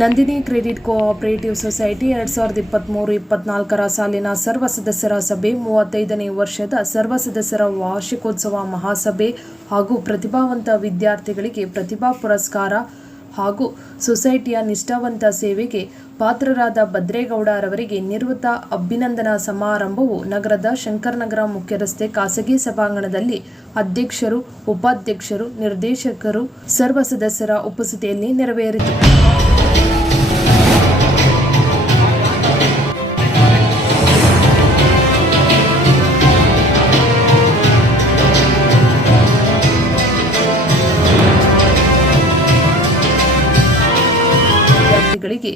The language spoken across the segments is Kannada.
ನಂದಿನಿ ಕ್ರೆಡಿಟ್ ಕೋಆಪರೇಟಿವ್ ಸೊಸೈಟಿ ಎರಡ್ ಸಾವಿರದ ಇಪ್ಪತ್ತ್ಮೂರು ಇಪ್ಪತ್ನಾಲ್ಕರ ಸಾಲಿನ ಸರ್ವ ಸದಸ್ಯರ ಸಭೆ, ಮೂವತ್ತೈದನೇ ವರ್ಷದ ಸರ್ವ ಸದಸ್ಯರ ವಾರ್ಷಿಕೋತ್ಸವ ಮಹಾಸಭೆ ಹಾಗೂ ಪ್ರತಿಭಾವಂತ ವಿದ್ಯಾರ್ಥಿಗಳಿಗೆ ಪ್ರತಿಭಾ ಪುರಸ್ಕಾರ ಹಾಗೂ ಸೊಸೈಟಿಯ ನಿಷ್ಠಾವಂತ ಸೇವೆಗೆ ಪಾತ್ರರಾದ ಭದ್ರೇಗೌಡರವರಿಗೆ ನಿವೃತ್ತ ಅಭಿನಂದನಾ ಸಮಾರಂಭವು ನಗರದ ಶಂಕರನಗರ ಮುಖ್ಯ ರಸ್ತೆ ಖಾಸಗಿ ಸಭಾಂಗಣದಲ್ಲಿ ಅಧ್ಯಕ್ಷರು, ಉಪಾಧ್ಯಕ್ಷರು, ನಿರ್ದೇಶಕರು, ಸರ್ವ ಸದಸ್ಯರ ಉಪಸ್ಥಿತಿಯಲ್ಲಿ ನೆರವೇರಿತು. ವಿದ್ಯಾರ್ಥಿಗಳಿಗೆ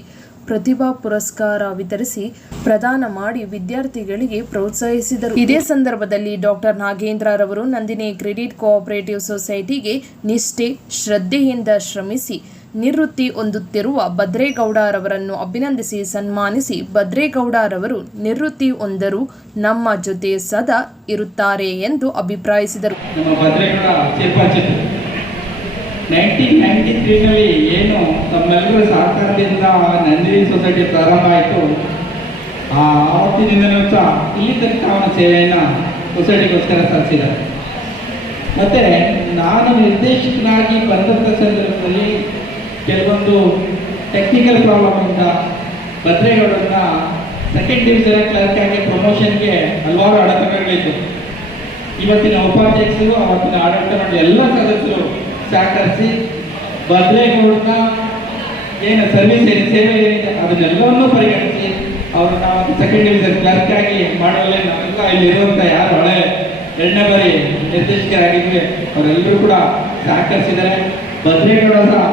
ಪ್ರತಿಭಾ ಪುರಸ್ಕಾರ ವಿತರಿಸಿ ಪ್ರದಾನ ಮಾಡಿ ವಿದ್ಯಾರ್ಥಿಗಳಿಗೆ ಪ್ರೋತ್ಸಾಹಿಸಿದರು. ಇದೇ ಸಂದರ್ಭದಲ್ಲಿ ಡಾಕ್ಟರ್ ನಾಗೇಂದ್ರರವರು ನಂದಿನಿ ಕ್ರೆಡಿಟ್ ಕೋಆಪರೇಟಿವ್ ಸೊಸೈಟಿಗೆ ನಿಷ್ಠೆ, ಶ್ರದ್ಧೆಯಿಂದ ಶ್ರಮಿಸಿ ನಿವೃತ್ತಿ ಹೊಂದುತ್ತಿರುವ ಭದ್ರೇಗೌಡರವರನ್ನು ಅಭಿನಂದಿಸಿ ಸನ್ಮಾನಿಸಿ ಭದ್ರೇಗೌಡರವರು ನಿವೃತ್ತಿ ಹೊಂದರು ನಮ್ಮ ಜೊತೆ ಸದಾ ಇರುತ್ತಾರೆ ಎಂದು ಅಭಿಪ್ರಾಯಿಸಿದರು. ನೈನ್ಟೀನ್ ನೈಂಟಿ ತ್ರೀನಲ್ಲಿ ಏನು ತಮ್ಮೆಲ್ಲರ ಸಹಕಾರದಿಂದ ನಂದಿನಿ ಸೊಸೈಟಿ ಪ್ರಾರಂಭ ಆಯಿತು ಆ ಆವತ್ತಿನಿಂದಲೂ ಸಹ ಇಲ್ಲಿ ತನಕ ಅವನ ಸೇವೆಯನ್ನು ಸೊಸೈಟಿಗೋಸ್ಕರ ಸಲ್ಲಿಸಿದ್ದಾರೆ ಮತ್ತು ನಾನು ನಿರ್ದೇಶಕನಾಗಿ ಬಂದಂಥ ಸಂದರ್ಭದಲ್ಲಿ ಕೆಲವೊಂದು ಟೆಕ್ನಿಕಲ್ ಪ್ರಾಬ್ಲಮ್ ಇಂದ ಭದ್ರೇಗೌಡರನ್ನ ಸೆಕೆಂಡ್ ಡಿವಿಷನ್ ಕ್ಲರ್ಕ್ ಆಗಿ ಪ್ರಮೋಷನ್ಗೆ ಹಲವಾರು ಅಡೆತಡೆಗಳಿತ್ತು ಇವತ್ತಿನ ಉಪಾಧ್ಯಕ್ಷರು, ಅವತ್ತಿನ ಆಡಳಿತ ಮಂಡಳಿ ಎಲ್ಲ ಸದಸ್ಯರು ಸಹಕರಿಸಿ ಭದ್ರೇಗೌಡನ ಏನು ಸರ್ವಿಸ್ ಏನು, ಸೇವೆ ಏನಿದೆ ಅದನ್ನೆಲ್ಲವನ್ನೂ ಪರಿಗಣಿಸಿ ಅವ್ರನ್ನ ಸೆಕೆಂಡ್ ಡಿವಿಷನ್ ಕ್ಲರ್ಕ್ ಆಗಿ ಮಾಡಲೇ ನಾವೆಲ್ಲ ಇಲ್ಲಿ ಇರುವಂತ ಯಾರು ಹಳೆ ಎರಡನೇ ಬಾರಿ ನಿರ್ದೇಶಕರಾಗಿದ್ವಿ ಅವರೆಲ್ಲರೂ ಕೂಡ ಸಹಕರಿಸಿದ್ದಾರೆ. ಭದ್ರೇಗೌಡ ಸಹ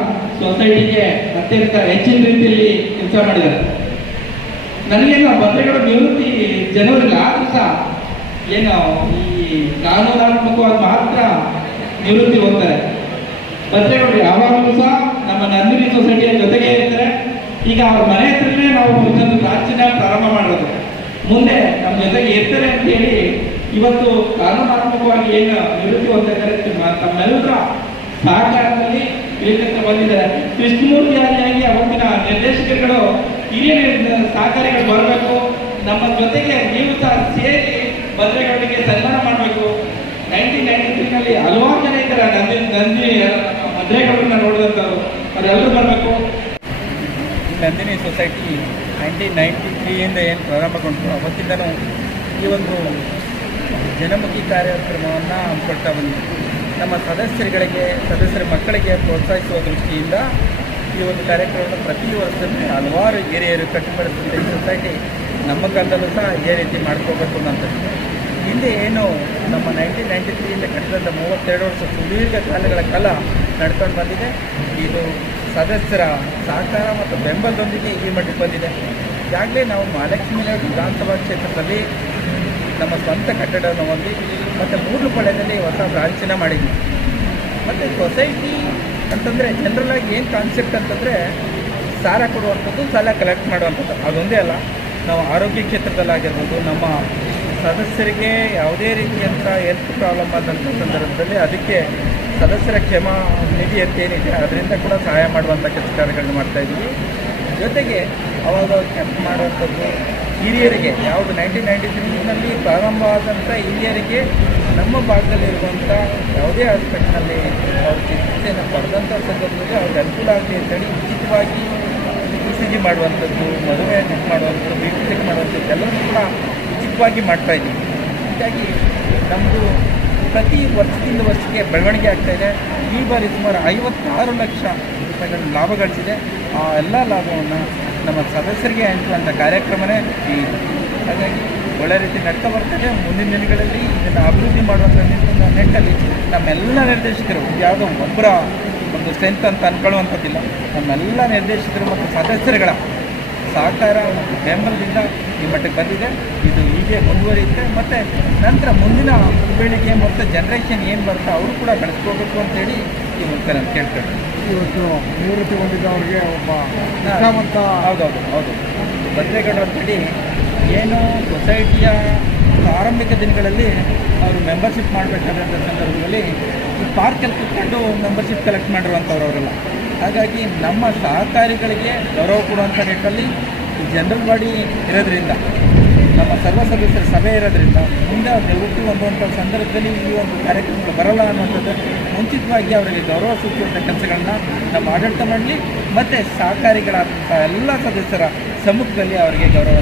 ಸೊಸೈಟಿಗೆ ಅತ್ಯಂತ ಹೆಚ್ಚಿನ ರೀತಿಯಲ್ಲಿ ಕೆಲಸ ಮಾಡಿದ್ದಾರೆ. ನನಗೇನು ಬಂದೆಗಳ ನಿವೃತ್ತಿ ಜನವರಿಗೆ ಆದ್ರೂ ಸಹ ಏನು ಈ ಕಾನೂನಾತ್ಮಕವಾಗಿ ಮಾತ್ರ ನಿವೃತ್ತಿ ಹೊಂದ್ತಾರೆ ಬಂದೆಗಳು ಯಾವಾಗಲೂ ಸಹ ನಮ್ಮ ನಂದಿನಿ ಸೊಸೈಟಿಯ ಜೊತೆಗೆ ಇರ್ತಾರೆ. ಈಗ ಅವ್ರ ಮನೆ ಹತ್ರನೇ ನಾವು ಇದೊಂದು ಪ್ರಾಚೀನ ಪ್ರಾರಂಭ ಮಾಡೋದು. ಮುಂದೆ ನಮ್ಮ ಜೊತೆಗೆ ಇರ್ತಾರೆ ಅಂತ ಹೇಳಿ ಇವತ್ತು ಕಾನೂನಾತ್ಮಕವಾಗಿ ಏನು ನಿವೃತ್ತಿ ಹೊಂದಿದ್ದಾರೆ ತಮ್ಮೆಲ್ಲರ ಸಹಕಾರದಲ್ಲಿ ಬಂದಿದ್ದಾರೆ. ಕೃಷ್ಣಮೂರ್ತಿ ಆಗಿ ಅವತ್ತಿನ ನಿರ್ದೇಶಕರುಗಳು, ಹಿರಿಯ ಸಹಕಾರಿಗಳು ಬರಬೇಕು. ನಮ್ಮ ಜೊತೆಗೆ ನೀವು ಸಹ ಸೇರಿ ಭದ್ರೇಗೌಡರಿಗೆ ಸನ್ಮಾನ ಮಾಡಬೇಕು. ನೈನ್ಟೀನ್ ನೈನ್ಟಿ ತ್ರೀನಲ್ಲಿ ಹಲವಾರು ಜನ ಇದ್ದಾರೆ. ನಂದಿ ನಂದಿ ಭದ್ರೇಗೌಡರನ್ನ ನೋಡಿದಂಥವ್ರು. ಅವರೆಲ್ಲರೂ ಬರಬೇಕು. ನಂದಿನಿ ಸೊಸೈಟಿ ನೈನ್ಟೀನ್ ನೈಂಟಿ ತ್ರೀಯಿಂದ ಏನು ಪ್ರಾರಂಭಗೊಂಡು ಅವತ್ತಿಂದನೂ ಈ ಒಂದು ಜನಮುಖಿ ಕಾರ್ಯಕ್ರಮವನ್ನು ಹಮ್ಮಿಕೊಳ್ತಾ ಬಂದಿದೆ. ನಮ್ಮ ಸದಸ್ಯರುಗಳಿಗೆ, ಸದಸ್ಯರ ಮಕ್ಕಳಿಗೆ ಪ್ರೋತ್ಸಾಹಿಸುವ ದೃಷ್ಟಿಯಿಂದ ಈ ಒಂದು ಕಾರ್ಯಕ್ರಮವನ್ನು ಪ್ರತಿ ವರ್ಷದಲ್ಲಿ ಹಲವಾರು ಹಿರಿಯರು ಕಟ್ಟಿಪಡಿಸಿದ ಈ ಸೊಸೈಟಿ ನಮ್ಮ ಕಾಲದಲ್ಲೂ ಸಹ ಇದೇ ರೀತಿ ಮಾಡ್ಕೋಬೇಕು ಅನ್ನೋಂಥದ್ದು ಹಿಂದೆ ಏನು ನಮ್ಮ ನೈನ್ಟೀನ್ ನೈಂಟಿ ತ್ರೀಯಿಂದ ಕಟ್ಟಿದಂಥ ಮೂವತ್ತೆರಡು ವರ್ಷ ಸುದೀರ್ಘ ಕಾಲಗಳ ಕಾಲ ನಡ್ಕೊಂಡು ಬಂದಿದೆ. ಇದು ಸದಸ್ಯರ ಸಹಕಾರ ಮತ್ತು ಬೆಂಬಲದೊಂದಿಗೆ ಈ ಮಟ್ಟಿಗೆ ಬಂದಿದೆ. ಈಗಾಗಲೇ ನಾವು ಮಹಾಲಕ್ಷ್ಮಿ ವಿಧಾನಸಭಾ ಕ್ಷೇತ್ರದಲ್ಲಿ ನಮ್ಮ ಸ್ವಂತ ಕಟ್ಟಡವನ್ನು ಹೊಂದಿ ಮತ್ತು ಮೂಡ್ಲುಪಾಳ್ಯದಲ್ಲಿ ಹೊಸ ಬ್ರಾಂಚನ್ನ ಮಾಡಿದ್ವಿ. ಮತ್ತು ಸೊಸೈಟಿ ಅಂತಂದರೆ ಜನರಲಾಗಿ ಏನು ಕಾನ್ಸೆಪ್ಟ್ ಅಂತಂದರೆ ಸಾಲ ಕೊಡುವಂಥದ್ದು ಸಾಲ ಕಲೆಕ್ಟ್ ಮಾಡುವಂಥದ್ದು. ಅದೊಂದೇ ಅಲ್ಲ, ನಾವು ಆರೋಗ್ಯ ಕ್ಷೇತ್ರದಲ್ಲಾಗಿರ್ಬೋದು, ನಮ್ಮ ಸದಸ್ಯರಿಗೆ ಯಾವುದೇ ರೀತಿಯಂಥ ಹೆಲ್ತ್ ಪ್ರಾಬ್ಲಮ್ ಆದಂಥ ಸಂದರ್ಭದಲ್ಲಿ ಅದಕ್ಕೆ ಸದಸ್ಯರ ಕ್ಷಮ ನಿಧಿ ಅಂತ ಏನಿದೆ, ಅದರಿಂದ ಕೂಡ ಸಹಾಯ ಮಾಡುವಂಥ ಕೆಲಸ ಕಾರ್ಯಗಳನ್ನ ಮಾಡ್ತಾಯಿದ್ವಿ ಜೊತೆಗೆ ಅವಾಗ ಕೆಲಸ ಮಾಡುವಂಥದ್ದು ಹಿರಿಯರಿಗೆ, ಯಾವುದು ನೈನ್ಟೀನ್ ನೈಂಟಿ ತ್ರೀನಲ್ಲಿ ಪ್ರಾರಂಭ ಆದಂಥ ಹಿರಿಯರಿಗೆ ನಮ್ಮ ಭಾಗದಲ್ಲಿರುವಂಥ ಯಾವುದೇ ಆಸ್ಪೆಕ್ಟ್ನಲ್ಲಿ ಅವ್ರ ಚಿಕಿತ್ಸೆಯನ್ನು ಪಡೆದಂಥ ಸಂದರ್ಭದಲ್ಲಿ ಅವ್ರಿಗೆ ಅನುಕೂಲ ಆಗಲಿ ಅಂತೇಳಿ ಉಚಿತವಾಗಿ ಇ ಮಾಡುವಂಥದ್ದು, ಮದುವೆ ಚೆಕ್ ಮಾಡುವಂಥದ್ದು ಬಿ ಪಿ ಚೆಕ್ ಮಾಡುವಂಥದ್ದು ಎಲ್ಲರೂ ಕೂಡ ಉಚಿತವಾಗಿ ಮಾಡ್ತಾ ಇದ್ದೀವಿ. ಹೀಗಾಗಿ ನಮ್ಮದು ಪ್ರತಿ ವರ್ಷದಿಂದ ವರ್ಷಕ್ಕೆ ಬೆಳವಣಿಗೆ ಆಗ್ತಾ ಇದೆ. ಈ ಬಾರಿ ಸುಮಾರು ಐವತ್ತಾರು ಲಕ್ಷ ರೂಪಾಯಿಗಳ ಲಾಭ ಗಳಿಸಿದೆ. ಆ ಎಲ್ಲ ಲಾಭವನ್ನು ನಮ್ಮ ಸದಸ್ಯರಿಗೆ ಹಂಚುವಂಥ ಕಾರ್ಯಕ್ರಮನೇ ಈ ಹಾಗಾಗಿ ಒಳ್ಳೆ ರೀತಿ ನಡ್ತಾ ಬರ್ತದೆ. ಮುಂದಿನ ದಿನಗಳಲ್ಲಿ ಇದನ್ನು ಅಭಿವೃದ್ಧಿ ಮಾಡುವಂಥ ನೆಟ್ಟಲ್ಲಿ ನಮ್ಮೆಲ್ಲ ನಿರ್ದೇಶಕರು ಯಾವುದೋ ಒಬ್ಬರ ಒಂದು ಸ್ಟ್ರೆಂತ್ ಅಂತ ಅಂದ್ಕೊಳ್ಳುವಂಥದ್ದಿಲ್ಲ ನಮ್ಮೆಲ್ಲ ನಿರ್ದೇಶಕರು ಮತ್ತು ಸದಸ್ಯರುಗಳ ಸಹಕಾರ ಮತ್ತು ಬೆಂಬಲದಿಂದ ಈ ಮಟ್ಟಕ್ಕೆ ಬಂದಿದೆ. ಇದು ಹೀಗೆ ಮುಂದುವರಿಯುತ್ತೆ. ಮತ್ತು ನಂತರ ಮುಂದಿನ ಪೀಳಿಗೆ ಮತ್ತು ಜನ್ರೇಷನ್ ಏನು ಬರುತ್ತೋ ಅವರು ಕೂಡ ಬೆಳೆಸ್ಕೋಬೇಕು ಅಂತೇಳಿ ಮೂಲಕ ನಾನು ಕೇಳ್ತೇನೆ ಇವತ್ತು ನಿವೃತ್ತಿ ಹೊಂದಿದ್ದವರಿಗೆ ಒಬ್ಬ ನಿಷ್ಠಾವಂತ ಹೌದೌದು ಹೌದು ಭದ್ರೇಗೌಡ ಅಂತೇಳಿ ಏನು ಸೊಸೈಟಿಯ ಆರಂಭಿಕ ದಿನಗಳಲ್ಲಿ ಅವರು ಮೆಂಬರ್ಶಿಪ್ ಮಾಡಬೇಕಾದಂಥ ಸಂದರ್ಭದಲ್ಲಿ ಈ ಪಾರ್ಕಲ್ಲಿ ಕುತ್ಕೊಂಡು ಮೆಂಬರ್ಶಿಪ್ ಕಲೆಕ್ಟ್ ಮಾಡಿರುವಂಥವ್ರು ಅವರೆಲ್ಲ. ಹಾಗಾಗಿ ನಮ್ಮ ಸಹಕಾರಿಗಳಿಗೆ ಗೌರವ ಕೊಡುವಂಥ ನಿಟ್ಟಲ್ಲಿ ಜನರಲ್ ಬಾಡಿ ಇರೋದ್ರಿಂದ ನಮ್ಮ ಸರ್ವ ಸದಸ್ಯರ ಸಭೆ ಇರೋದ್ರಿಂದ ಮುಂದೆ ಹುಟ್ಟಿ ಹೊಂದುವಂಥ ಸಂದರ್ಭದಲ್ಲಿ ಈ ಒಂದು ಕಾರ್ಯಕ್ರಮಗಳು ಬರಲ್ಲ ಅನ್ನುವಂಥದ್ದು ಮುಂಚಿತವಾಗಿ ಅವರಿಗೆ ಗೌರವ ಸೂಚಿಸುವಂಥ ಕೆಲಸಗಳನ್ನ ನಮ್ಮ ಆಡಳಿತ ಮಾಡಲಿ, ಮತ್ತು ಸಹಕಾರಿಗಳಾದಂಥ ಎಲ್ಲ ಸದಸ್ಯರ ಸಮ್ಮುಖದಲ್ಲಿ ಅವರಿಗೆ ಗೌರವ